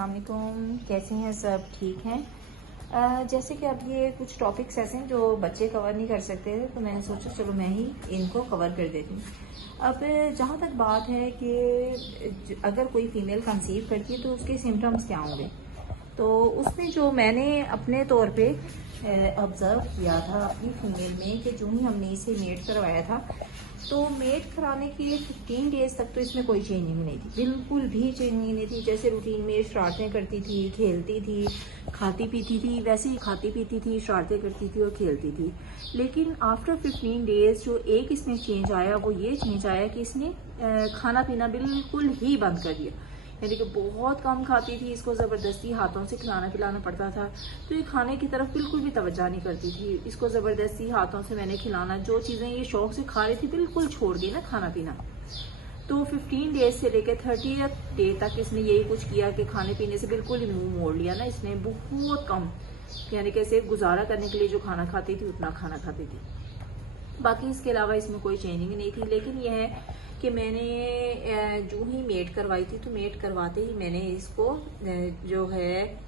अस्सलाम वालेकुम, कैसे हैं सब? ठीक हैं। जैसे कि अब ये कुछ टॉपिक्स ऐसे हैं जो बच्चे कवर नहीं कर सकते थे, तो मैंने सोचा चलो मैं ही इनको कवर कर देती हूँ। अब जहाँ तक बात है कि अगर कोई फीमेल कंसीव करती है तो उसके सिम्टम्स क्या होंगे, तो उसमें जो मैंने अपने तौर पे ऑब्ज़र्व किया था अपनी फीमेल में कि जो ही हमने इसे मेट करवाया था, तो मेट कराने के 15 डेज़ तक तो इसमें कोई चेंजिंग नहीं थी, बिल्कुल भी चेंजिंग नहीं थी। जैसे रूटीन में शरारतें करती थी, खेलती थी, खाती पीती थी, वैसे ही खाती पीती थी, शरारतें करती थी और खेलती थी। लेकिन आफ्टर 15 डेज़ जो एक इसमें चेंज आया वो ये चेंज आया कि इसने खाना पीना बिल्कुल ही बंद कर दिया। यानी कि बहुत कम खाती थी, इसको ज़बरदस्ती हाथों से खिलाना पिलाना पड़ता था, तो ये खाने की तरफ बिल्कुल भी तवज्जो नहीं करती थी। इसको ज़बरदस्ती हाथों से मैंने खिलाना, जो चीज़ें ये शौक से खा रही थी बिल्कुल छोड़ दी ना खाना पीना। तो 15 डेज से लेकर 30th डे तक इसने यही कुछ किया कि खाने पीने से बिल्कुल ही मुंह मोड़ लिया ना इसने, बहुत कम, यानी कि ऐसे गुजारा करने के लिए जो खाना खाती थी उतना खाना खाती थी। बाकी इसके अलावा इसमें कोई चेंजिंग नहीं थी। लेकिन यह है कि मैंने जो ही मेट करवाई थी, तो मेट करवाते ही मैंने इसको जो है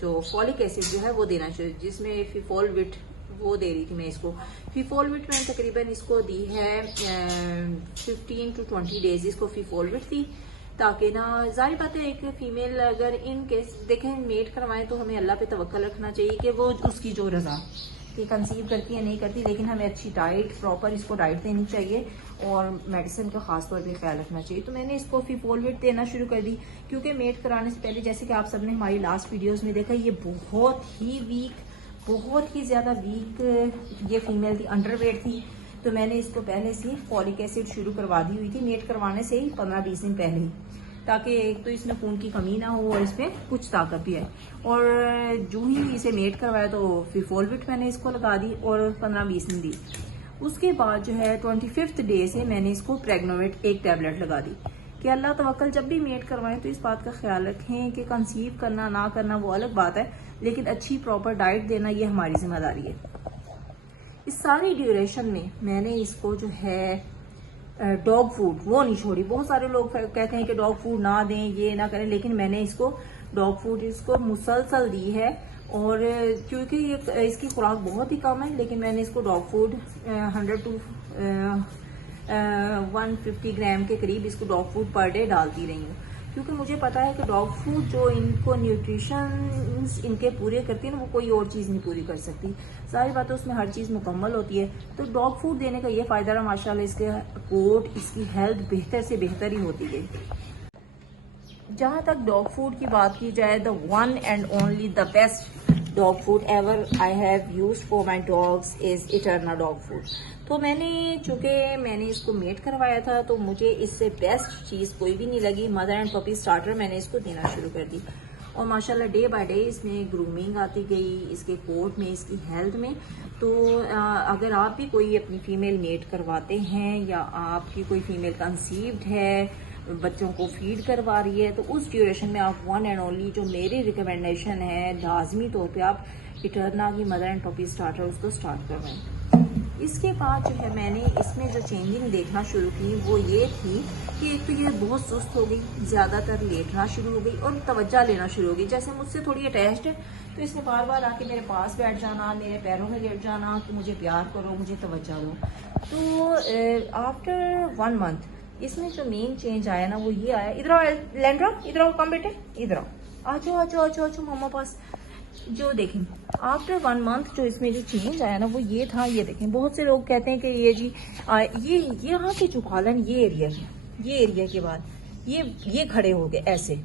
जो फॉलिक एसिड जो है वो देना चाहिए, जिसमें फिफोलविट वो दे रही थी मैं इसको। फिफोलविट मैंने तकरीबन इसको दी है 15 to 20 डेज इसको फिफोलविट दी, ताकि ना, जाहिर बात है एक फीमेल अगर इन केस देखें मेट करवाएं तो हमें अल्लाह पे तवक्कल रखना चाहिए कि वो उसकी जो रजा कि कंसीव करती है नहीं करती, लेकिन हमें अच्छी डाइट, प्रॉपर इसको डाइट देनी चाहिए और मेडिसिन का खास तौर पे ख्याल रखना चाहिए। तो मैंने इसको फिफोलविट देना शुरू कर दी, क्योंकि मेट कराने से पहले जैसे कि आप सबने हमारी लास्ट वीडियोस में देखा, ये बहुत ही वीक, बहुत ही ज़्यादा वीक ये फीमेल थी, अंडरवेट थी। तो मैंने इसको पहले से फॉलिक एसिड शुरू करवा दी हुई थी मेट करवाने से ही 15-20 दिन पहले ही, ताकि एक तो इसमें खून की कमी ना हो और इसमें कुछ ताकत भी है। और जो ही इसे मेट करवाया तो फिफोलविट मैंने इसको लगा दी और 15-20 दिन दी। उसके बाद जो है 25th डे से मैंने इसको प्रेग्नोवेट एक टैबलेट लगा दी कि अल्लाह तवक्कल, जब भी मेट करवाएं तो इस बात का ख्याल रखें कि कंसीव करना ना करना वो अलग बात है, लेकिन अच्छी प्रॉपर डाइट देना ये हमारी जिम्मेदारी है। इस सारी ड्यूरेशन में मैंने इसको जो है डॉग फूड वो नहीं छोड़ी। बहुत सारे लोग कहते हैं कि डॉग फूड ना दें, ये ना करें, लेकिन मैंने इसको डॉग फूड इसको मुसलसल दी है। और क्योंकि ये इसकी खुराक बहुत ही कम है, लेकिन मैंने इसको डॉग फूड 100 to 150 ग्राम के करीब इसको डॉग फूड पर डे डालती रही हूँ, क्योंकि मुझे पता है कि डॉग फूड जो इनको न्यूट्रिशन इनके पूरे करती है ना, वो कोई और चीज़ नहीं पूरी कर सकती। सारी बातें उसमें हर चीज़ मुकम्मल होती है। तो डॉग फूड देने का ये फ़ायदा रहा, माशाल्लाह इसके कोट, इसकी हेल्थ बेहतर से बेहतर ही होती गई। जहाँ तक डॉग फूड की बात की जाए, the one and only the best dog food ever I have used for my dogs is Eterna dog food. तो चूँकि मैंने इसको मेट करवाया था, तो मुझे इससे बेस्ट चीज़ कोई भी नहीं लगी। मदर एंड पपी स्टार्टर मैंने इसको देना शुरू कर दी, और माशाल्लाह डे बाय डे इसमें ग्रूमिंग आती गई, इसके कोट में, इसकी हेल्थ में। तो अगर आप भी कोई अपनी फ़ीमेल मेट करवाते हैं, या आपकी कोई फ़ीमेल कंसीव्ड है, बच्चों को फीड करवा रही है, तो उस ड्यूरेशन में आप वन एंड ओनली जो मेरी रिकमेंडेशन है, लाजमी तौर पे आप इटर्ना की मदर एंड पपी स्टार्टर उसको स्टार्ट करवाएं। इसके बाद जो है मैंने इसमें जो चेंजिंग देखना शुरू की वो ये थी कि एक तो ये बहुत सुस्त हो गई, ज़्यादातर लेटना शुरू हो गई और तवज्जो लेना शुरू हो गई। जैसे मुझसे थोड़ी अटैच्ड है, तो इसने बार बार आके मेरे पास बैठ जाना, मेरे पैरों में लेट जाना कि मुझे प्यार करो, मुझे तवज्जो दो। तो आफ्टर 1 मंथ इसमें जो मेन चेंज आया ना वो ये आया। इधर आओ लैंड्रा, इधर आओ, कम बेटे, इधर आओ, आजो आजो आजो आजो मामा पास। जो देखें आफ्टर 1 मंथ जो इसमें जो चेंज आया ना वो ये था। ये देखें, बहुत से लोग कहते हैं कि ये जी ये यहाँ के जो खालन ये एरिया के बाद ये खड़े हो गए, ऐसे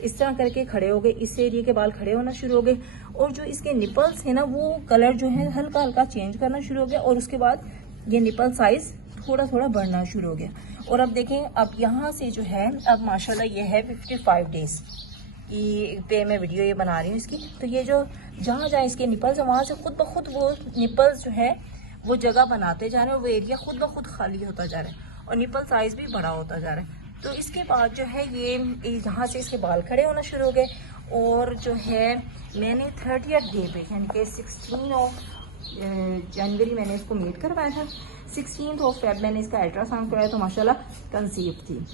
इस तरह करके खड़े हो गए, इस एरिया के बाल खड़े होना शुरू हो गए, और जो इसके निपल्स है ना वो कलर जो है हल्का हल्का चेंज करना शुरू हो गया, और उसके बाद ये निपल साइज थोड़ा थोड़ा बढ़ना शुरू हो गया। और अब देखें, अब यहाँ से जो है, अब माशाल्लाह ये है 55 डेज पे मैं वीडियो ये बना रही हूँ इसकी। तो ये जो जहाँ जहाँ इसके निपल्स है, वहाँ से खुद ब खुद वो निपल्स जो है वो जगह बनाते जा रहे हैं, और वो एरिया खुद ब खुद खाली होता जा रहा है, और निपल साइज भी बड़ा होता जा रहा है। तो इसके बाद जो है ये यहाँ से इसके बाल खड़े होना शुरू हो गए, और जो है मैंने 30th डे पे, यानी कि 16 जनवरी मैंने इसको मेट करवाया था, 16 फेब मैंने इसका अल्ट्रासाउंड कराया, तो माशाल्लाह कंसीव थी।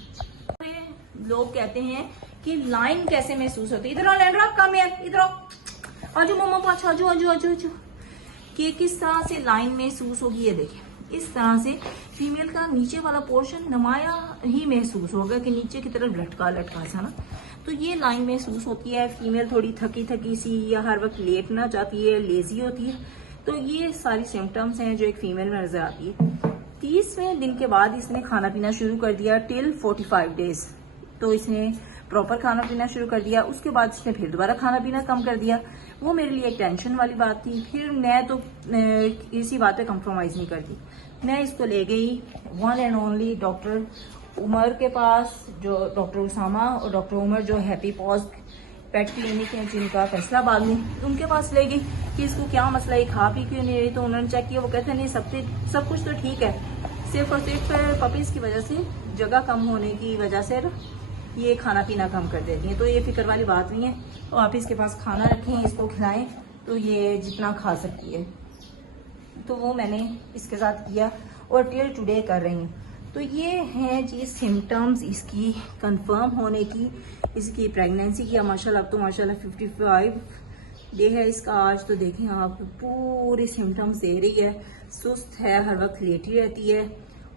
लोग कहते हैं कि लाइन कैसे महसूस होती है। इधर आओ लैंड्रा, कम हियर, इधर आओ, आजो मम्मा पास, आजो आजो आजो आजो, कि किस तरह से लाइन महसूस होगी। ये देखिए इस तरह से फीमेल का नीचे वाला पोर्शन नुमाया ही महसूस होगा कि नीचे की तरफ लटका लटका सा ना, तो ये लाइन महसूस होती है। फीमेल थोड़ी थकी थकी सी या हर वक्त लेटना चाहती है, लेजी होती है, तो ये सारी सिम्टम्स हैं जो एक फीमेल में नजर आती है। 30वें दिन के बाद इसने खाना पीना शुरू कर दिया टिल 45 डेज, तो इसने प्रॉपर खाना पीना शुरू कर दिया। उसके बाद इसने फिर दोबारा खाना पीना कम कर दिया। वो मेरे लिए एक टेंशन वाली बात थी। फिर मैं तो इसी बात पे कंप्रोमाइज नहीं करती। मैं इसको ले गई one and only doctor Umar के पास, जो डॉक्टर उसामा और डॉक्टर उमर जो हैप्पी पॉज पेट क्लिनिक है जिनका फैसलाबाद में, उनके पास ले गई कि इसको क्या मसला है, खा पी क्यों नहीं रही। तो उन्होंने चेक किया, वो कहते नहीं सब कुछ तो ठीक है, सिर्फ और सिर्फ पपीज की वजह से, जगह कम होने की वजह से ये खाना पीना कम कर देती हैं। तो ये फिक्र वाली बात नहीं है। तो आप इसके पास खाना रखें, इसको खिलाएं, तो ये जितना खा सकती है। तो वो मैंने इसके साथ किया और टिल टुडे कर रही हूँ। तो ये हैं जी सिम्टम्स इसकी कंफर्म होने की, इसकी प्रेगनेंसी की। माशाल्लाह अब तो माशाल्लाह 55 डे है इसका आज। तो देखें आप पूरे सिम्टम्स दे रही है, सुस्त है, हर वक्त लेटी रहती है,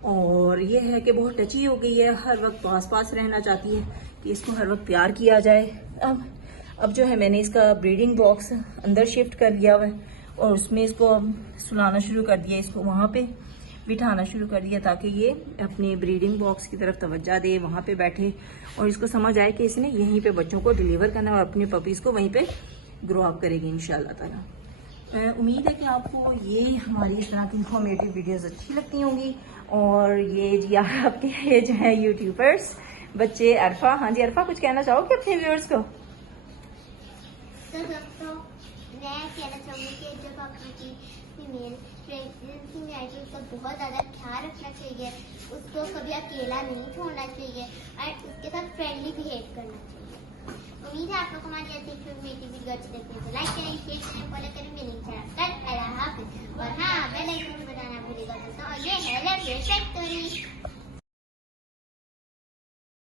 और ये है कि बहुत टची हो गई है, हर वक्त पास पास रहना चाहती है कि इसको हर वक्त प्यार किया जाए। अब जो है मैंने इसका ब्रीडिंग बॉक्स अंदर शिफ्ट कर लिया हुआ है और उसमें इसको सुलाना शुरू कर दिया, इसको वहाँ पे बिठाना शुरू कर दिया ताकि ये अपने ब्रीडिंग बॉक्स की तरफ तवज्जो दे, वहाँ पे बैठे और इसको समझ आए कि इसने यहीं पे बच्चों को डिलीवर करना है और अपने पपीज़ को वहीं पे ग्रो अप करेगी इंशाल्लाह ताला। उम्मीद है कि आपको ये हमारी इस तरह की इंफॉर्मेटिव वीडियोस अच्छी लगती होंगी। और ये जी आपके ये जो है यूट्यूबर्स बच्चे अरफा, हाँ जी अरफा कुछ कहना चाहोगे अपने व्यूअर्स को? तो दोस्तों मैं कहना चाहूँगी कि जब आप अपनी फीमेल प्रेगनेंसी में आएगी उसका बहुत ज़्यादा ख्याल रखना चाहिए, उसको कभी अकेला नहीं छोड़ना चाहिए और उसके साथ फ्रेंडली बिहेव करना चाहिए। उम्मीद है आप लोग हमारी ऐसी इन्फॉर्मेटिव वीडियो अच्छी लगती है तो लाइक करें, शेयर करें, फॉलो करें, मिलेंगे चैनल। और हाँ बेल आइकन बजाना भूलिएगा दोस्तों। और ये है फैक्टरी।